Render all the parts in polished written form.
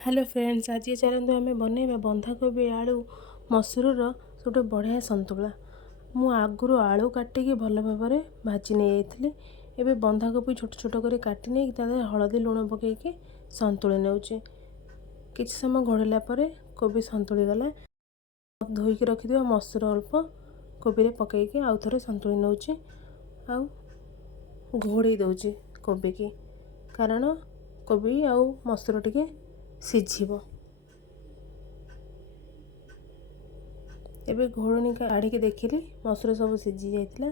Hello friends, आज चलते आम बनइबा बंधाकोबी आलू मसूर गोटे बढ़िया संतुला। मु आगुरी आलू काटिकी भल भाव भाजी नहीं जाइली। एबे बंधाकोबी छोट छोट कर काटी नहीं तादे हलदी लुण पकईकी संतुली नौचे। किछि समय घोड़ला पर कोबी संतुली गला। धोईकी रखिदिवा मसूर अल्प कोबी रे पकईकी आउ थरे संतुली नौचे। आउ घोड़े दौचे कोबी की, कारण कोबी आउ मसूर टिके सिझिबो। एबे घोड़नी काढ़ी देखिली मसूर सब सिझी जाइतिला।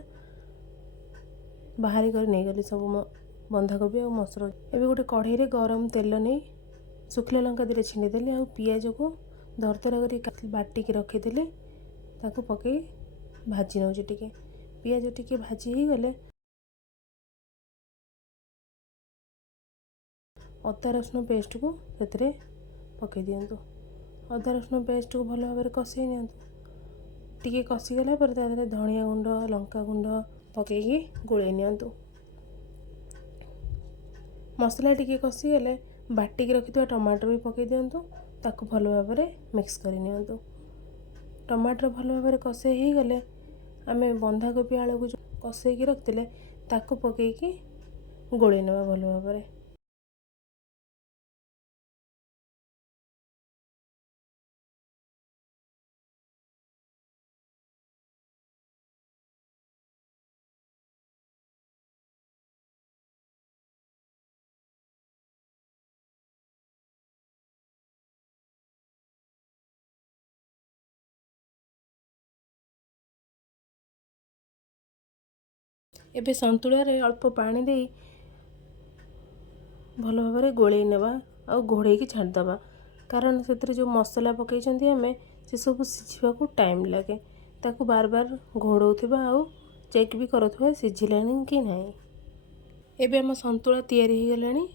बाहरी कर नहीं गली सब बंधाकोबी और मसूर। एबे गोटे कढ़ई रे गरम तेल नहीं सुखला लंका दिले छिंडीदेली। आ पियाज को दरदरा कर बाटिकी रखीदेली, ताकू पकई भाजी नौचे। टिके पियाज टिके भाजी ही गले अदा रसुण पेस्ट को से पकई दिंतु। अदा रसुण पेस्ट को भल भाव कषे नियंतु। टिके कषिगला पर तादरे धनिया गुंड लंका गुंड पकईकी गोले नियंतु। मसला टिके कषिगले बाटिकी रखिथिबा टमाटर भी पकई दिंतु। ताकू भल भाव मिक्स कर नियंतु। टमाटर भल भाव कषे ही गले आमे बंधाकोबी आलू को कषेकी रखिले ताकू पकईकी गोले नेबा भल भाव। एबे संतुला रे अल्प पानी दे भल भाव गोले नेबा आ घोड़े की छाड़दबा, कारण से जो मसला पकई आमे से सब सिझा को टाइम लगे। ताकू बार बार घोड़ौथिबा आ चेक भी करुथिबा सिझिलानी कि नहीं। एबे हम संतुला तैयारी हो गलानी,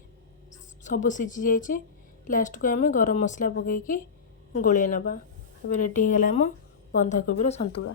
सब सिझी जाइए। लास्ट को आमे गरम मसला पकईकी गोले नेबा। एबे रेडी हो गला हम बंधाकोबी संतुला।